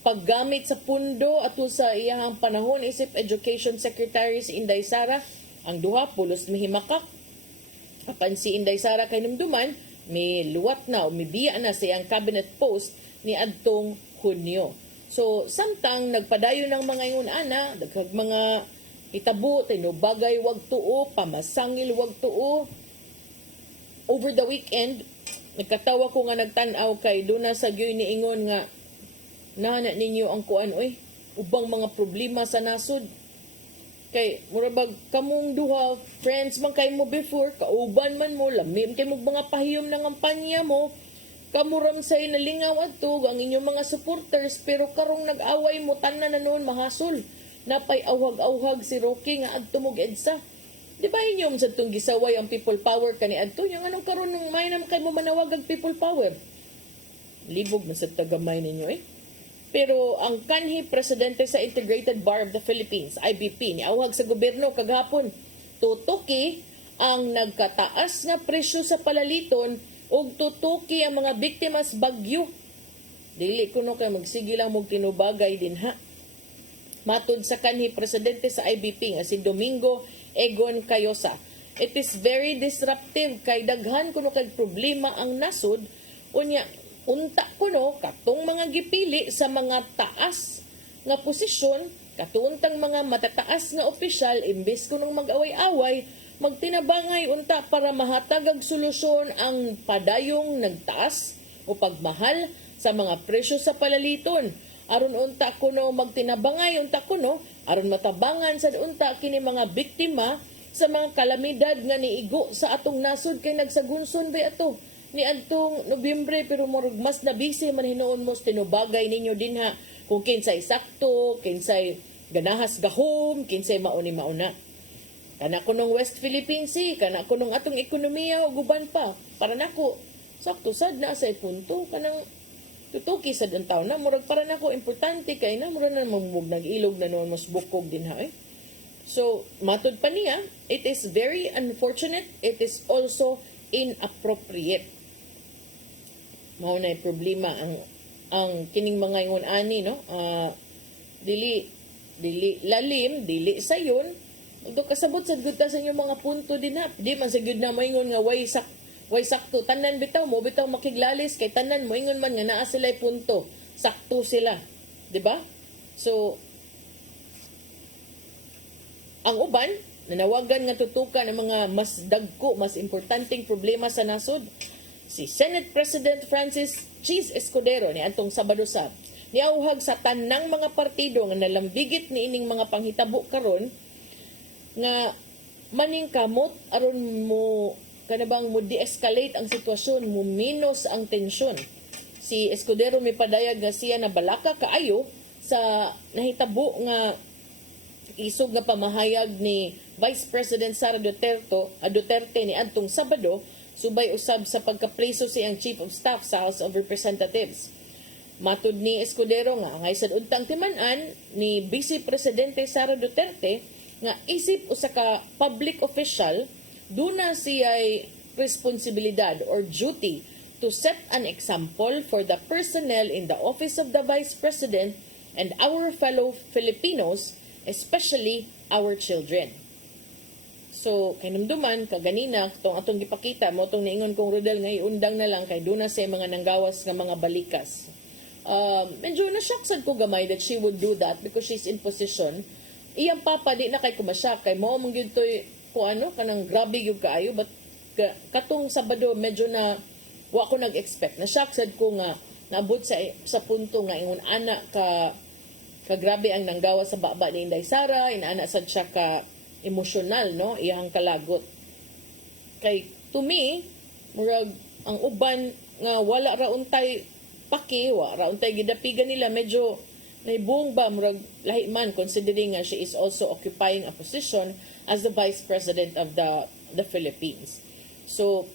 paggamit sa pundo ato sa iyang panahon isip Education Secretary si Inday Sara Ang duha pulos mihimakak. Apan si Inday Sara kay numduman, may luwat na o mibiya na sa iyang cabinet post ni adtong Hunyo. So, samtang nagpadayo ng mga ingon ana, daghang mga hitabo, tinubagay wag tuo, pamasangil wag tuo. Over the weekend, nagkatawa ko nga nagtanaw kay duna sa gyoy ni ingon nga nana ninyo ang kuan ubang mga problema sa nasod. Kay murabag kamong duha friends man kay mo before, kauban man mo, lamim kay mo mga pahiyom ng kampanya mo, kamuram say nalingaw adto ang inyong mga supporters, pero karong nag-away mo tanan na noon mahasol. Napay awhag-awhag si Rocky nga adto mo EDSA. Di ba inyong sa itong gisaway ang people power kani adto? Yung anong karon ng may naman kayo mo manawag ang people power? Libog na sa tagamay ninyo Pero ang kanhi presidente sa Integrated Bar of the Philippines, IBP, niawhag sa gobyerno kagahapon, tutuki ang nagkataas nga presyo sa palaliton ug tutuki ang mga biktima sa bagyo. Dili kuno kay magsige lang mog tinubagay din ha. Matud sa kanhi presidente sa IBP nga si Domingo Egon Cayosa, it is very disruptive kay daghan kuno kay problema ang nasod unya unta kuno katong mga gipili sa mga taas nga posisyon, katuuntang mga matataas nga opisyal, imbes kunong mag-away-away, magtinabangay unta para mahatagag solusyon ang padayong nagtaas o pagmahal sa mga presyo sa palaliton. Aron unta kuno magtinabangay unta kuno aron matabangan sa unta kini mga biktima sa mga kalamidad nga niigo sa atong nasod kay nagsagunson bay ato ni adtong Nobyembre, pero murag mas nabisi man hinuon mo tinubagay ninyo dinha kung kinsay sakto, kinsay ganahas gahom, kinsay mauni mauna. Kana kunong West Philippine Sea, kana kunong atong ekonomiya o guban pa. Para nako sakto sad na sa punto kanang tutuki sa taon na murag para nako importante kay na murag na mamug nag-ilog na noon mas bukog dinha So matud pa niya, it is very unfortunate, it is also inappropriate. Mao na problema ang kining mga ingon ani dili lalim, dili sayon. Ug kasabot sad gud ta sa inyong mga punto din ha. Di man sa gyud na moingon nga way sakto tanan bitaw makiglalis kay tanan moingon man nga naa sila'y punto. Sakto sila, di ba? So ang uban nanawagan nga tutukan ang mga mas dagko, mas importanteng problema sa nasod. Si Senate President Francis Cheese Escudero ni antong Sabado sab niauhag sa tanang mga partido nga nalambigit ni ining mga panghitabo karon nga maningkamot aron mo kanabang mo de-escalate ang sitwasyon, mo minus ang tensyon. Si Escudero may padayag nga siya na balaka kaayo sa nahitabo nga isog nga pamahayag ni Vice President Sara Duterte ni adtong Sabado subay usab sa pagkapreso siyang Chief of Staff sa House of Representatives. Matud ni Escudero nga ang isad untang timan-an ni Vice Presidente Sara Duterte nga isip usa ka public official duna siya'y responsibilidad or duty to set an example for the personnel in the office of the Vice President and our fellow Filipinos, especially our children. So, kay namduman, kaganina, itong atong gipakita, mo itong niingon kong Rodel nga iundang na lang kay duna sa mga nanggawas nga mga balikas. Medyo nasyaksad ko gamay that she would do that because she's in position. Iyang papa, di na kay kumasyak. Kay mo, mong yun to'y, kanang grabe yung kaayo. But katong Sabado, medyo na, wa ko nag-expect. Nasyaksad ko nga, naabot sa punto nga, ingon anak grabe ang nanggawas sa baba ni Inday Sara, inaana sad siya ka emosyonal, no? Iyang kalagot. Kay, to me, murag, ang uban nga wala rauntay paki, wala rauntay gidapigan nila, medyo naibong ba, murag, lahi man, considering nga she is also occupying a position as the Vice President of the Philippines. So,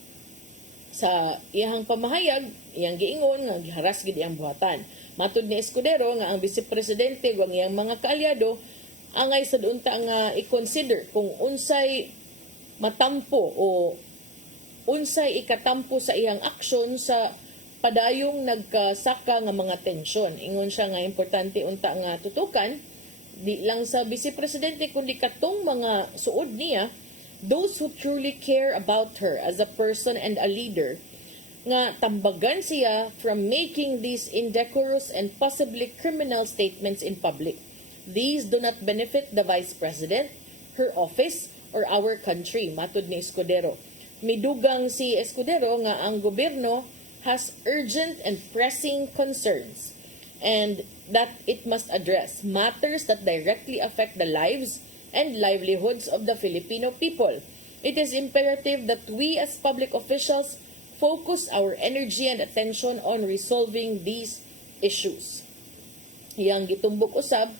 sa iyang pamahayag, iyang giingon, nga giharas gid iyang buhatan. Matud ni Escudero nga ang Vice Presidente ug ang iyang mga kaalyado angay sa unta nga i-consider kung unsay matampo o unsay ikatampo sa iyang aksyon sa padayong nagkasaka nga mga tensyon. Ingon siya nga importante unta nga tutukan di lang sa Vice Presidente kundi katong mga suod niya those who truly care about her as a person and a leader, nga tambagan siya from making these indecorous and possibly criminal statements in public. These do not benefit the Vice President, her office, or our country, matud ni Escudero. Midugang si Escudero nga ang gobyerno has urgent and pressing concerns and that it must address matters that directly affect the lives and livelihoods of the Filipino people. It is imperative that we as public officials focus our energy and attention on resolving these issues. Yang gitumbok usab,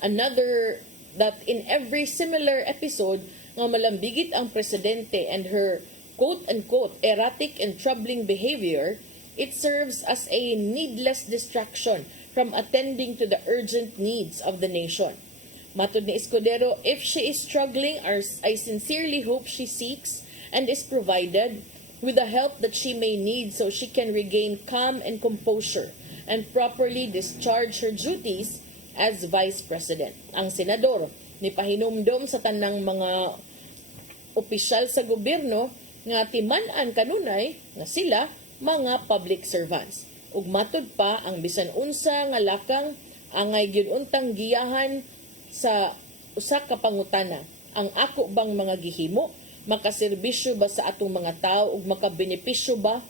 another that in every similar episode nga malambigit ang presidente and her quote-unquote erratic and troubling behavior, it serves as a needless distraction from attending to the urgent needs of the nation. Matud ni Escudero, if she is struggling, I sincerely hope she seeks and is provided with the help that she may need so she can regain calm and composure and properly discharge her duties as Vice President. Ang senador ni pahinumdom sa tanang mga opisyal sa gobyerno nga timan-an kanunay nga sila mga public servants. Ug matud pa ang bisan unsa nga lakang angay gyud untang giyahan sa usa ka pangutana. Ang ako bang mga gihimo makaserbisyo ba sa atong mga tao ug makabenepisyo ba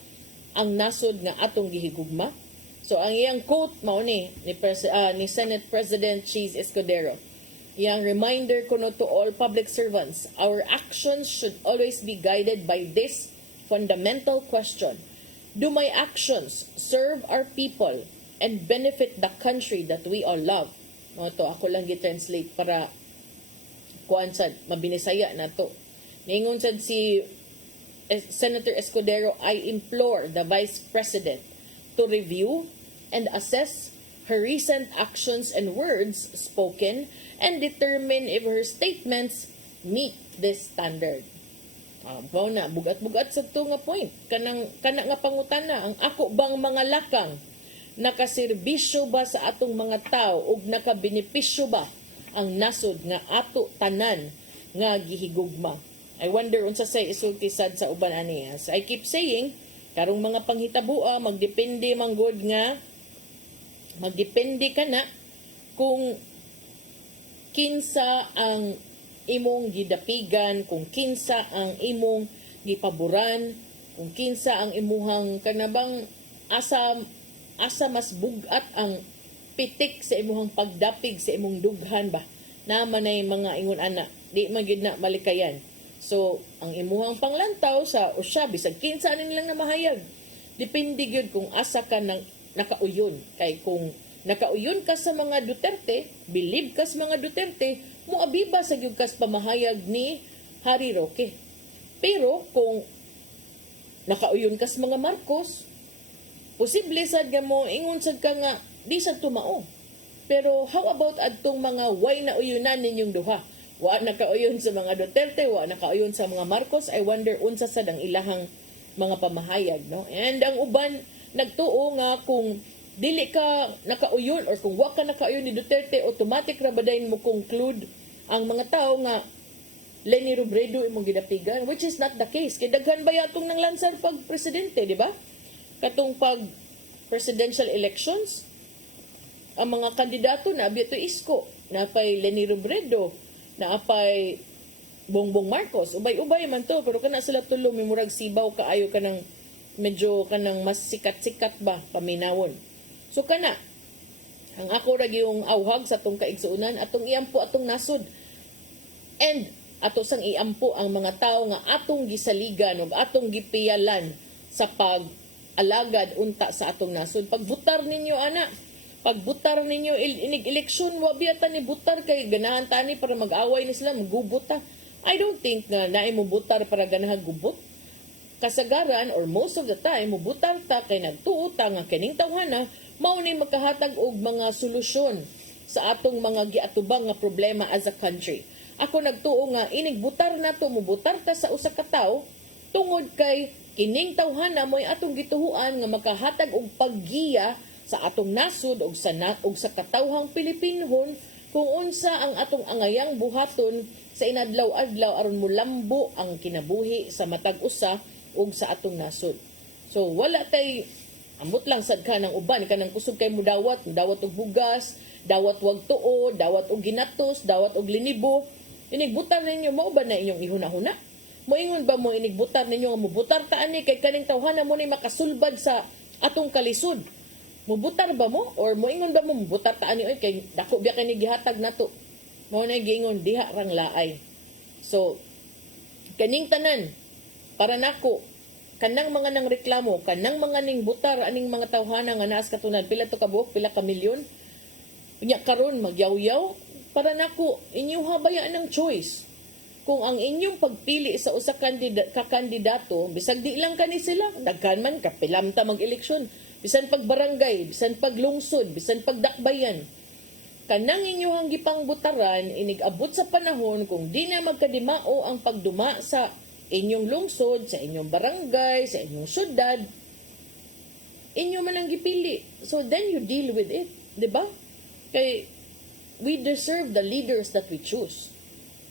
ang nasod nga atong gihigugma? So ang iyang quote mao ni Senate President Cheese Escudero. Yang reminder kuno to all public servants, our actions should always be guided by this fundamental question. Do my actions serve our people and benefit the country that we all love? Mo to ako lang gi-translate para kuan sad mabinisaya nato. Ningon sad si Senator Escudero, I implore the Vice President to review and assess her recent actions and words spoken and determine if her statements meet this standard. Bao na, bugat-bugat sa ito nga point. Kana nga pangutana, ang ako bang mga lakang nakaserbisyo ba sa atong mga tao ug nakabenepisyo ba ang nasod nga ato tanan nga gihigugma? I wonder unsa say isulti sad sa uban ani. As I keep saying, karong mga panghitabua magdepende manggod nga magdepende kana kung kinsa ang imong gidapigan, kung kinsa ang imong gipaboran, kung kinsa ang imuhang kanabang asa mas bugat ang pitik sa imuhang pagdapig sa imong dughan ba. Naman ay mga ingon ana, di man gyud na malikayan. So, ang imuhang panglantaw sa usya bisag kinsa nilang namahayag. Depende gyud kung asa ka nang nakauyon. Kay kung nakauyon ka sa mga Duterte, believe ka sa mga Duterte, muabiba sa gyud kas pamahayag ni Harry Roque. Pero kung nakauyon ka sa mga Marcos, posible sad nga mo ingon sad ka nga di sad tumao. Pero how about adtong mga way na uyunan ninyong duha? Wa nakauyon sa mga Duterte, wa nakauyon sa mga Marcos. I wonder unsa sad ang ilahang mga pamahayag, no? And ang uban nagtuo nga kung dili ka nakauyon or kung wa ka nakauyon ni Duterte, automatic ra ba dayon mo conclude ang mga tao nga Leni Robredo imong gidapigan, which is not the case. Kay daghan ba yatong nang lansar pag presidente, di ba? Katong pag presidential elections, ang mga kandidato na abito Isko, na pay Leni Robredo, na apay Bongbong Marcos, ubay-ubay man to, pero kana sila tulo mimurag sibaw kaayo kanang medyo kanang mas sikat-sikat ba paminawon. So kana ang ako ra yung awhag sa atong kaigsuunan, atong iampo atong nasod. And ato sang iampo ang mga tao nga atong gisaligan ug atong gipiyalan sa pag-alagad unta sa atong nasod. Pagbutar ninyo ana, pagbutar ninyo inig eleksyon, wa biya ta ni butar kay ganahan tani para mag-away ni sila, magubot ta. I don't think na naay mo butar para ganahan gubot. Kasagaran or most of the time mo butar ta kay nagtuo ta nga kining tawhana mao ni makahatag og mga solusyon sa atong mga giatubang nga problema as a country. Ako nagtuo nga inig butar nato mo butar ta sa usa ka tawo tungod kay kining tawhana mo'y atong gituhuan nga makahatag og paggiya sa atong nasod og sa katawhang Pilipinhon kung unsa ang atong angayang buhaton sa inadlaw-adlaw aron mulambo ang kinabuhi sa matag usa ug sa atong nasod. So wala tay ambot lang sad ka ng uban kanang kusog kay mo dawat og bugas, dawat wag tuo, dawat og ginatos, dawat og linibo. Inigbutar ninyo mao ba na inyong ihuna-huna? Moingon ba mo inigbutar ninyo nga mubutar ta ani kay kaning tawhana mo ni makasulbad sa atong kalisod? Mubutar ba mo or moingon ba mo mubutar ta ani oy kay dako biya kay ni gihatag nato? Mao na giingon diha rang laay. So kaning tanan para nako kanang mga nang reklamo, kanang mga ning butar aning mga tawhana nga naas katunan pila to ka buok, pila ka milyon. Unya karon magyaw-yaw para nako inyong habayaan ng choice. Kung ang inyong pagpili sa usa ka kandidato, bisag di lang kani sila, daghan man kapilamta mag-eleksyon, bisan pag barangay, bisan pag lungsod, bisan pag dakbayan. Kanang inyong gipang butaran inig-abot sa panahon kung di na magkadimao ang pagduma sa inyong lungsod, sa inyong barangay, sa inyong syudad, inyo man ang gipili. So then you deal with it, di ba? Kay we deserve the leaders that we choose.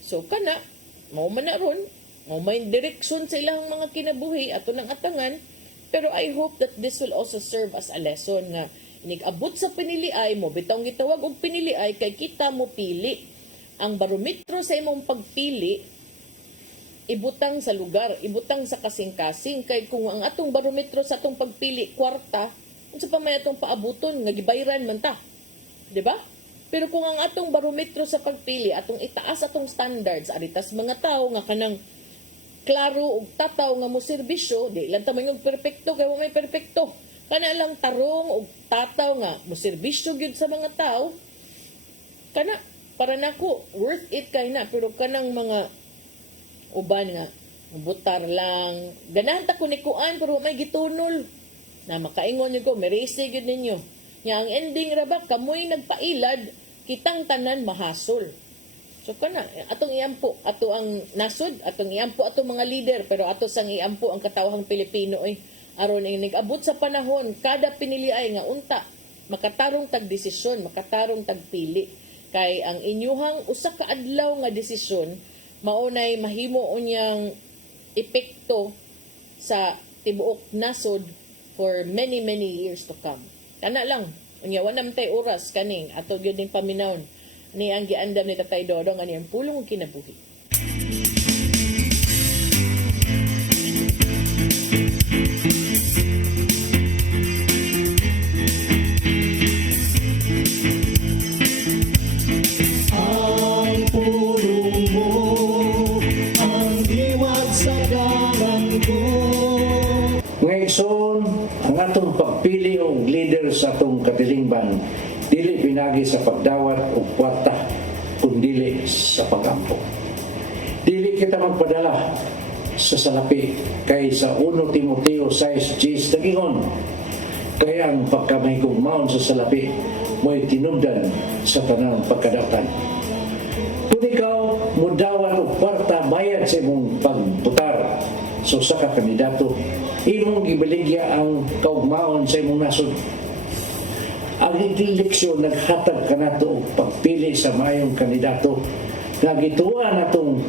So kana, mao man na ron, mao may direksyon sa ilang mga kinabuhi ato ng atangan, pero I hope that this will also serve as a lesson nga inig-abot sa piniliay mo, bitong gitawag og piniliay kay kita mo pili. Ang barometro sa imong pagpili ibutang sa lugar, ibutang sa kasing-kasing kay kung ang atong barometro sa atong pagpili kwarta, unsa pa may atong paabuton nga gibayran man ta. 'Di ba? Pero kung ang atong barometro sa pagpili atong itaas atong standards aritas mga tawo nga kanang klaro ug tataw nga mo serbisyo, di lang ta mayong perpekto kay wa may perpekto. Kana lang tarong ug tataw nga mo serbisyo gyud sa mga tawo. Kana para nako worth it kay na, pero kanang mga uban nga butar lang ganahan ta kunikuan pero may gitunol na makaingon niyo ko merese gyud ninyo nya ang ending ra ba kamoy nagpailad kitang tanan mahasol. So kana atong iampo ato ang nasod, atong iampo atong mga leader, pero ato sang iampo ang katawhang Pilipino aron ay nag-abot sa panahon kada piniliay nga unta makatarong tag desisyon, makatarong tag pili kay ang inyuhang usa ka adlaw nga desisyon maunay mahimo unyang epekto sa tibuok nasod for many years to come. Kana lang, unya wa naman tay oras kaning ato gyud ning paminawon ni ang giandam ni Tatay Dodong ani ang pulong kinabuhi. Ngayon, ang atong pagpili og leader sa atong katilingban, dili pinagi sa pagdawat og kwarta, kundi sa pagampo. Dili kita magpadala sa salapi kay sa 1 Timoteo 6:10 nagingon, kay ang pagkamahigugmaon sa salapi mo'y tinubdan sa tanang pagkadatan. Kung ikaw mudawat og kwarta bayad sa imong pagbutar so sa kandidato, imong gibaligya ang kaugmaon sa imong nasod. Ang eleksyon naghatag kanato og pagpili sa mayong kandidato nga gituwa natong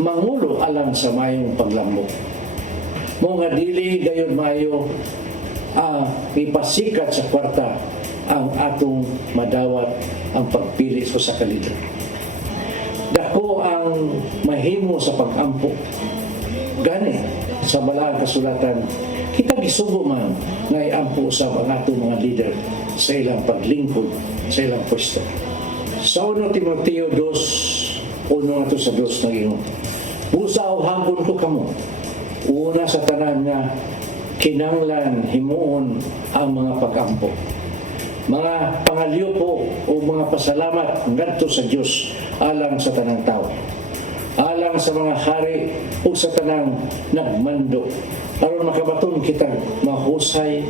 mangulo alang sa mayong paglambok. Mo nga dili gayon mayo ipasikat sa kwarta ang atong madawat ang pagpili sa kandidato. Dako ang mahimo sa pagampo. Gani sa balaang kasulatan, kita gisugo man nga iampo usab ang atong mga leader sa ilang paglingkod sa ilang pwesto. Sa 1 Timoteo 2, uno nga to sa 2 nagingon, busa o hambon ko kamo, una sa tanan nga kinanglan himuon ang mga pagampo, mga pangalyo po o mga pasalamat ngadto sa Dios alang sa tanang tao, alang sa mga hari o sa tanang nagmando, aron makabaton kita mahusay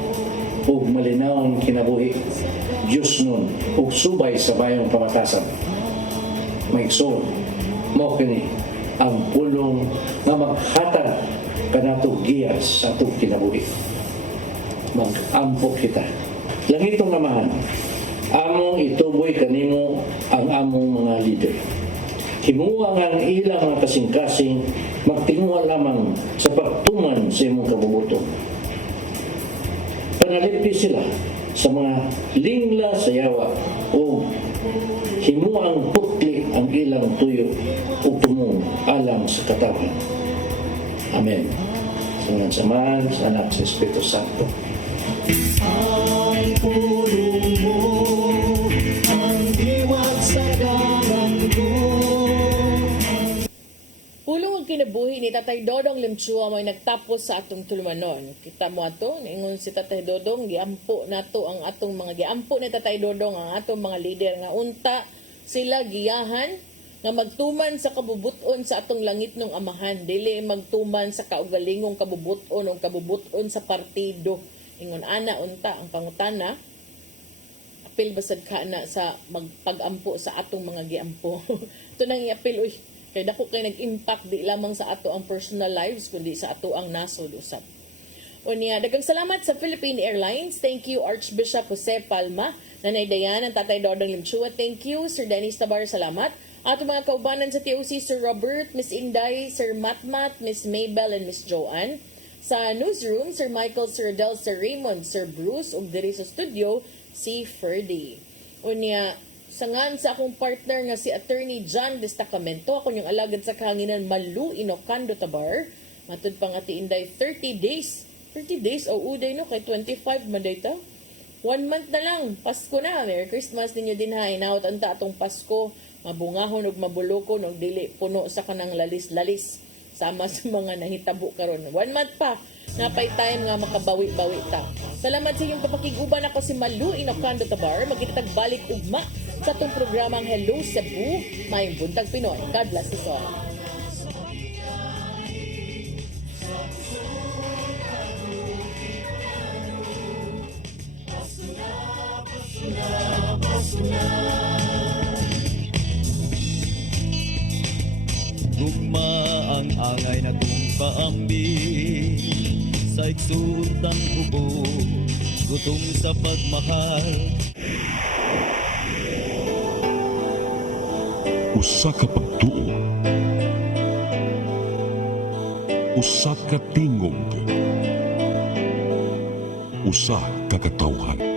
o malinawang kinabuhi Diyos nun o subay sa bayong pamatasan. Maigsoon mo kini ang pulong nga maghatag kanatong giyas sa atong kinabuhi. Mag-ampo kita. Langitong Amahan, among ituboy kanimo ang among mga leader. himuang ang ilang mga kasing-kasing magtinguha lamang sa pagtuman sa imong kabubuton. Panalipdi sila sa mga lingla sa yawa o himuang putli ang ilang tuyo o tumong alang sa katawan. Amen. Sa ngalan sa Ama, sa Anak, sa Espiritu Santo. Ay pulong mo ang diwat sa dalan ko. Pulong ang kinabuhi ni Tatay Dodong Limchua may nagtapos sa atong tulumanon. Kita mo ato, ningon si Tatay Dodong, giampo nato ang atong mga giampo ni Tatay Dodong ang atong mga leader nga unta sila giyahan nga magtuman sa kabubuton sa atong langit ng amahan, dili magtuman sa kaugalingong kabubuton o kabubuton sa partido. Ingon ana unta ang pangutana, apil basad ka na sa magpag-ampo sa atong mga giampo. Ito nang i-apil, uy, kay dako kay nag-impact di lamang sa ato ang personal lives kundi sa ato ang nasod usab. Unya, daghang salamat sa Philippine Airlines. Thank you Archbishop Jose Palma, Nanay Dayan, ang Tatay Dodong Limchua. Thank you Sir Dennis Tabar, salamat. Ato mga kaubanan sa TOC, Sir Robert, Miss Inday, Sir Matmat, Miss Mabel, and Miss Joanne. Sa newsroom, Sir Michael, Sir Del, Sir Raymond, Sir Bruce, ug diri sa studio, si Ferdy. Unya, sangan sa akong partner nga si Attorney John Destacamento, ako yung alagad sa kahanginan Malu Inocando Tabar. Matud pang Ati Inday, 30 days. 30 days o uday no, kay 25 maday ta. 1 month na lang, Pasko na. Merry Christmas ninyo din ha. Inaot anta atong Pasko. Mabungahon ug mabulokon ug dili puno sa kanang lalis-lalis sama sa mga nahitabo karon. 1 month pa, napay time nga makabawi-bawi ta. Salamat sa inyong papakiguban. Ako si Malu Inocando Tabar. Magkitag balik ugma sa itong programang Hello Cebu, Mayong Buntag Pinoy. God bless us all. Gugma ang angay na kong kaambi sa iksultang kubo, gutom sa pagmahal. Usa ka pagtuo, usa ka tingog, usa ka katawhan.